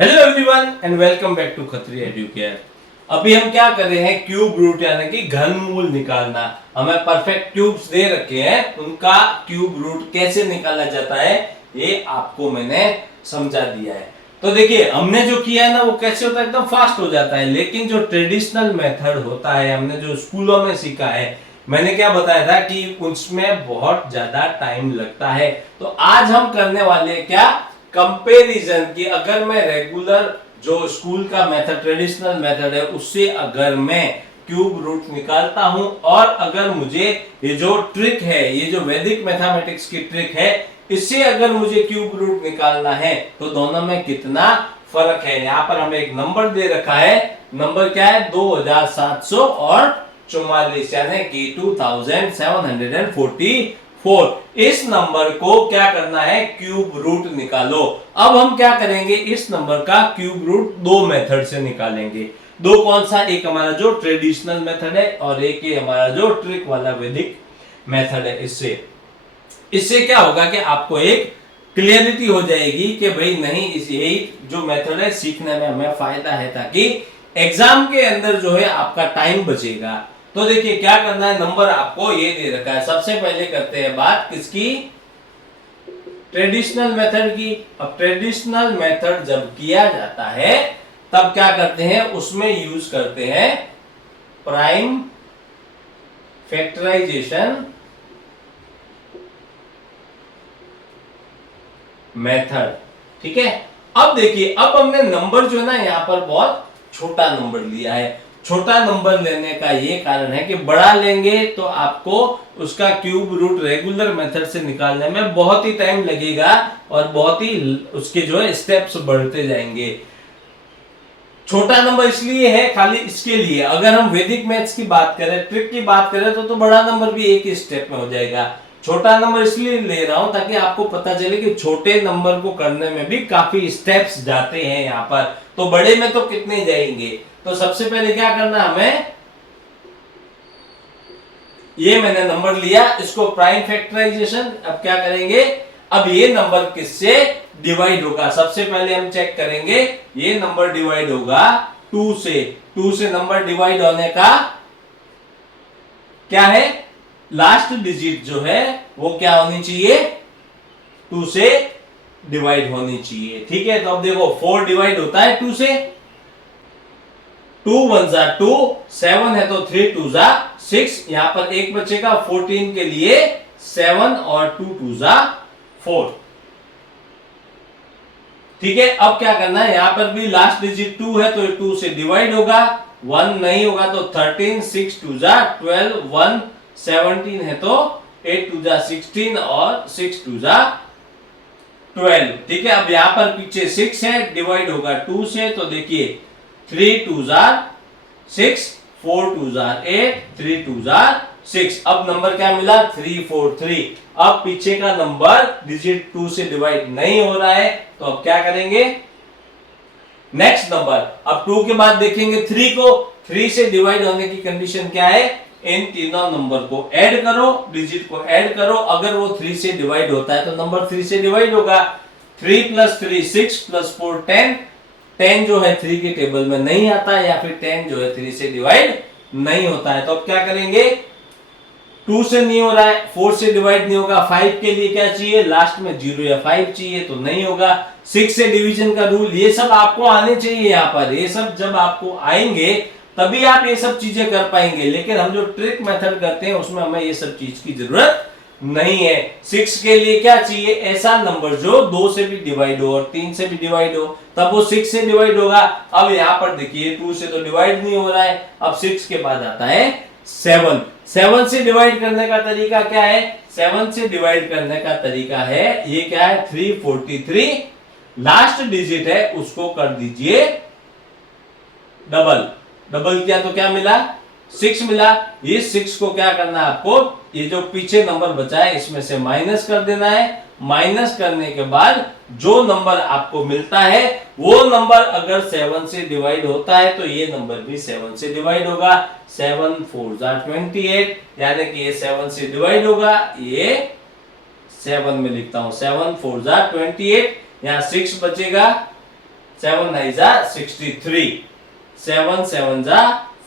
Hello everyone and welcome back to Khatri Educare. अभी हम क्या कर रहे हैं, क्यूब रूट यानी कि घनमूल निकालना। हमें परफेक्ट क्यूब्स दे रखे हैं, उनका क्यूब रूट कैसे निकाला जाता है ये आपको मैंने समझा दिया है। तो देखिए हमने जो किया है ना वो कैसे होता है, एकदम फास्ट हो जाता है। लेकिन जो ट्रेडिशनल मेथड होता है, हमने जो स्कूलों में सीखा है, मैंने क्या बताया था कि उसमें बहुत ज्यादा टाइम लगता है। तो आज हम करने वाले हैं क्या, कंपैरिजन की। अगर मैं रेगुलर जो स्कूल का मेथड, ट्रेडिशनल मेथड है, उससे अगर मैं क्यूब रूट निकालता हूं और अगर मुझे ये जो ट्रिक है, ये जो वैदिक मैथमेटिक्स की ट्रिक है, इससे अगर मुझे क्यूब रूट निकालना है तो दोनों में कितना फर्क है। यहां पर हमें एक नंबर दे रखा है, नंबर क्या है 2700 और 44 यानी कि 2744। इस नंबर को क्या करना है, क्यूब रूट निकालो। अब हम क्या करेंगे, इस नंबर का क्यूब रूट दो मेथड से निकालेंगे। दो कौन सा, एक हमारा जो ट्रेडिशनल मेथड है और एक ये हमारा जो ट्रिक वाला वैदिक मेथड है। इससे इससे क्या होगा कि आपको एक क्लियरिटी हो जाएगी कि भाई नहीं, इस यही जो मेथड है सीखने में हमें फायदा है, ताकि एग्जाम के अंदर जो है आपका टाइम बचेगा। तो देखिए क्या करना है, नंबर आपको ये दे रखा है। सबसे पहले करते हैं बात किसकी, ट्रेडिशनल मेथड की। अब ट्रेडिशनल मेथड जब किया जाता है तब क्या करते हैं, उसमें यूज करते हैं प्राइम फैक्टराइजेशन मेथड। ठीक है, अब देखिए, अब हमने नंबर जो है ना यहां पर बहुत छोटा नंबर लिया है। छोटा नंबर लेने का ये कारण है कि बड़ा लेंगे तो आपको उसका क्यूब रूट रेगुलर मेथड से निकालने में बहुत ही टाइम लगेगा और बहुत ही उसके जो है स्टेप्स बढ़ते जाएंगे। छोटा नंबर इसलिए है खाली इसके लिए। अगर हम वैदिक मैथ्स की बात करें, ट्रिक की बात करें तो बड़ा नंबर भी एक ही स्टेप में हो जाएगा। छोटा नंबर इसलिए ले रहा हूं ताकि आपको पता चले कि छोटे नंबर को करने में भी काफी स्टेप्स जाते हैं यहाँ पर। तो बड़े में तो कितने जाएंगे। तो सबसे पहले क्या करना हमें, ये मैंने नंबर लिया, इसको प्राइम फैक्टराइजेशन। अब क्या करेंगे, अब ये नंबर किससे डिवाइड होगा, सबसे पहले हम चेक करेंगे। ये नंबर डिवाइड होगा 2 से। 2 से नंबर डिवाइड होने का क्या है, लास्ट डिजिट जो है वो क्या होनी चाहिए, 2 से डिवाइड होनी चाहिए। ठीक है, तो अब देखो 4 डिवाइड होता है 2 से, 2 1 जा 2, 7 है तो 3 2 जा 6, यहां पर एक बचेगा 14 के लिए 7 और 2 2 जा 4। ठीक है, अब क्या करना है, यहां पर भी लास्ट डिजिट 2 है तो 2 से डिवाइड होगा, 1 नहीं होगा तो 13, 6 2 जा 12, 1 17 है तो 8 2 जा 16 और 6 2 जा 12। ठीक है, अब यहां पर पीछे 6 है, डिवाइड होगा 2 से, तो देखिए 3 2 जा 6, 4 2 जा 8, 3 2 जा 6। अब नंबर क्या मिला, 3 4 3। अब पीछे का नंबर डिजिट 2 से डिवाइड नहीं हो रहा है, तो अब क्या करेंगे, नेक्स्ट नंबर। अब 2 के बाद देखेंगे 3 को। 3 से डिवाइड होने की कंडीशन क्या है, इन तीनों नंबर को ऐड करो, डिजिट को ऐड करो। अगर वो 3 से डिवाइड होता है तो नंबर 3 से डिवाइड होगा। 3 + 3 6 + 4 10। 10 जो है 3 के टेबल में नहीं आता है, या फिर 10 जो है 3 से डिवाइड नहीं होता है। तो अब क्या करेंगे, 2 से नहीं हो रहा है, 4 से डिवाइड नहीं होगा, 5 के लिए क्या चाहिए, लास्ट में 0 या 5 चाहिए, तो नहीं होगा। 6 से डिवीजन का रूल, ये सब आपको आने चाहिए यहाँ पर। ये सब जब आपको आएंगे तभी आप ये सब चीजें कर पाएंगे। लेकिन हम जो ट्रिक मेथड करते हैं उसमें हमें ये सब चीज की जरूरत नहीं है। 6 के लिए क्या चाहिए, ऐसा नंबर जो 2 से भी डिवाइड हो और 3 से भी डिवाइड हो, तब वो 6 से डिवाइड होगा। अब यहाँ पर देखिए 2 से तो डिवाइड नहीं हो रहा है। अब 6 के बाद आता है 7। 7 से डिवाइड करने का तरीका क्या है, 7 से डिवाइड करने का तरीका है, ये क्या है 343। लास्ट डिजिट है उसको कर दीजिए डबल। डबल किया तो क्या मिला, 6 मिला। ये 6 को क्या करना है आपको, ये जो पीछे नंबर बचा है इसमें से माइनस कर देना है। माइनस करने के बाद जो नंबर आपको मिलता है वो नंबर अगर 7 से डिवाइड होता है तो ये नंबर भी 7 से डिवाइड होगा। 7 4 जा 28, यानी कि ये 7 से डिवाइड होगा। ये 7 में लिखता हूं, 7 4 जा 28, यहां 6 बचेगा, 7 9 जा 63, 7 7 जा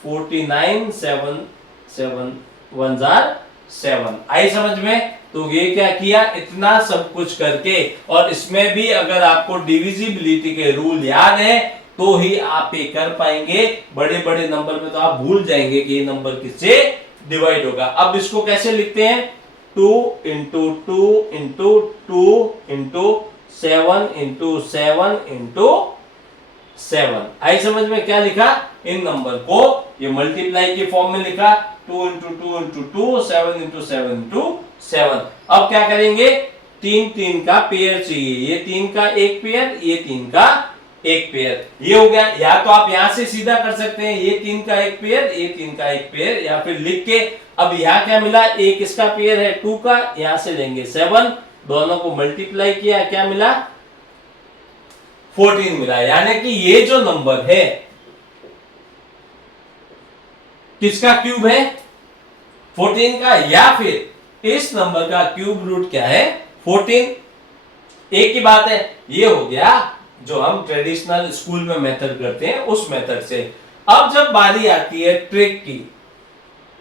49, 7 7 1 जा 7। आई समझ में? तो ये क्या किया, इतना सब कुछ करके, और इसमें भी अगर आपको डिविजिबिलिटी के रूल याद है तो ही आप ये कर पाएंगे। बड़े बड़े नंबर में तो आप भूल जाएंगे कि ये नंबर किससे डिवाइड होगा। अब इसको कैसे लिखते हैं, 2 into 2 into 2 into 7 into 7 into 7। आई समझ में? क्या लिखा, इन नंबर को ये मल्टीप्लाई के फॉर्म में लिखा, 2 इंटू 2 इंटू 2, 7 इंटू 7 इंटू 7। अब क्या करेंगे, 3 3 का पेयर चाहिए, ये 3 का एक पेयर, ये 3 का एक पेयर, ये हो गया। या तो आप यहां से सीधा कर सकते हैं, ये 3 का एक पेयर, ये 3 का एक पेयर, या फिर लिख के, अब यहां क्या मिला, एक इसका पेयर है 2 का, यहां से लेंगे 7, दोनों को मल्टीप्लाई किया, क्या मिला, 14 मिला। यानी कि ये जो नंबर है किसका क्यूब है, 14 का, या फिर इस नंबर का क्यूब रूट क्या है, 14। एक ही बात है, ये हो गया जो हम ट्रेडिशनल स्कूल में मेथड करते हैं उस मेथड से। अब जब बारी आती है ट्रिक की,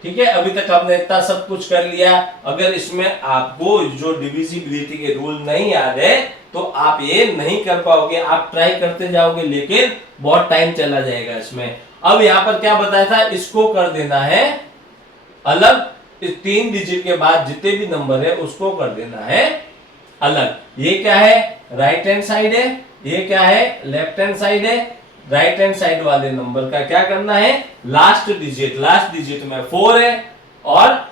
ठीक है, अभी तक हमने इतना सब कुछ कर लिया। अगर इसमें आपको जो डिविजिबिलिटी के रूल नहीं याद है तो आप ये नहीं कर पाओगे। आप ट्राई करते जाओगे लेकिन बहुत टाइम चला जाएगा इसमें। अब यहां पर क्या बताया था, इसको कर देना है अलग, इस 3 डिजिट के बाद जितने भी नंबर है उसको कर देना है अलग। ये क्या है, राइट हैंड साइड है, ये क्या है, लेफ्ट हैंड साइड है। राइट हैंड साइड वाले नंबर का क्या करना है, लास्ट डिजिट में 4 है, और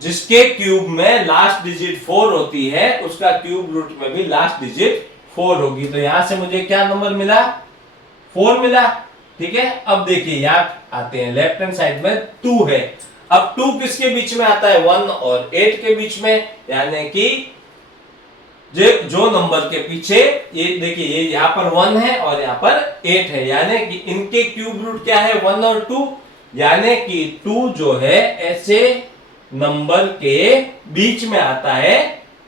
जिसके क्यूब में लास्ट डिजिट 4 होती है उसका क्यूब रूट में भी लास्ट डिजिट 4 होगी। तो यहां से मुझे क्या नंबर मिला, 4 मिला। ठीक है, अब देखिए यहां आते हैं, लेफ्ट हैंड साइड में 2 है। अब 2 किसके बीच में आता है, 1 और 8 के बीच में, यानी कि जो नंबर के पीछे, ये देखिए ये यहां पर 1 है और यहां पर 8 है, यानी कि इनके क्यूब रूट क्या है, 1 और 2, यानी कि 2 जो है ऐसे नंबर के बीच में आता है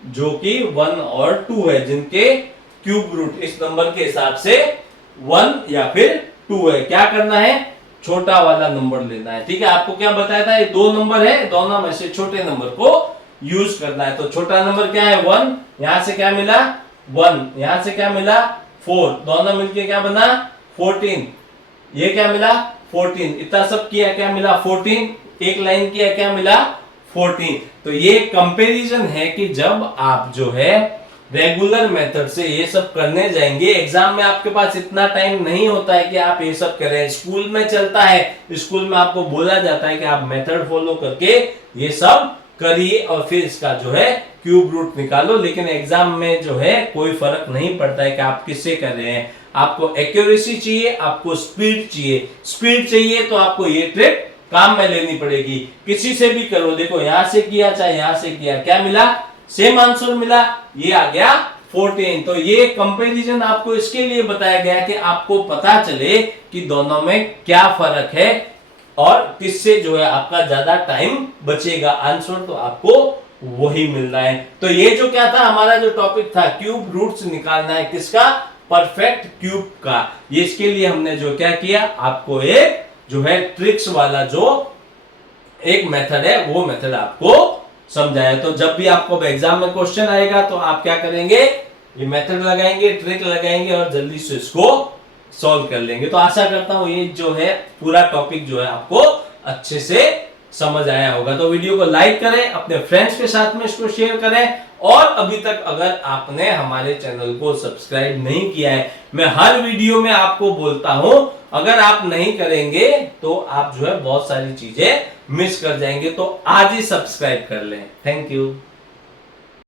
जो कि 1 और 2 है, जिनके क्यूब रूट इस नंबर के हिसाब से 1 या फिर 2 है। क्या करना है, छोटा वाला नंबर लेना है। ठीक है, आपको क्या बताया था, ये 2 नंबर है, दोनों में से छोटे नंबर को यूज करना है। तो छोटा नंबर क्या है, 1, यहां से क्या मिला 1, यहां से क्या मिला 4, दोनों मिलके क्या बना 14, ये क्या मिला 14, इतना सब किया क्या मिला 14, एक लाइन किया क्या मिला 14। तो ये कंपैरिजन है कि जब आप जो है रेगुलर मेथड से ये सब करने जाएंगे, एग्जाम में आपके पास इतना टाइम नहीं होता है कि आप ये सब करें। स्कूल में चलता है, स्कूल में आपको बोला जाता है कि आप मेथड फॉलो करके ये सब करिए और फिर इसका जो है क्यूब रूट निकालो। लेकिन एग्जाम में जो है कोई फर्क नहीं पड़ता है कि आप किससे कर रहे हैं, आपको एक्यूरेसी चाहिए, आपको स्पीड चाहिए। स्पीड चाहिए तो आपको ये ट्रिक काम में लेनी पड़ेगी, किसी से भी करो। देखो यहां से किया चाहे यहां से किया, क्या मिला, सेम आंसर मिला, ये आ गया 14। तो ये कंपैरिजन आपको इसके लिए बताया गया कि आपको पता चले कि दोनों में क्या फर्क है और किससे जो है आपका ज्यादा टाइम बचेगा। आंसर तो आपको वही मिल रहा है। तो ये जो क्या था, हमारा जो टॉपिक था क्यूब रूट्स निकालना है, किसका, परफेक्ट क्यूब का। ये इसके लिए हमने जो क्या किया, आपको एक जो है ट्रिक्स वाला जो एक मेथड है वो मेथड आपको समझाया। तो जब भी आपको एग्जाम में क्वेश्चन आएगा तो आप क्या करेंगे, ये मेथड लगाएंगे, ट्रिक लगाएंगे और जल्दी से इसको सॉल्व कर लेंगे। तो आशा करता हूं ये जो है पूरा टॉपिक जो है आपको अच्छे से समझ आया होगा। तो वीडियो को लाइक करें, अपने फ्रेंड्स के साथ में इसको शेयर करें, और अभी तक अगर आपने हमारे चैनल को सब्सक्राइब नहीं किया है, मैं हर वीडियो में आपको बोलता हूं, अगर आप नहीं करेंगे तो आप जो है बहुत सारी चीजें मिस कर जाएंगे। तो आज ही सब्सक्राइब कर लें। Thank you.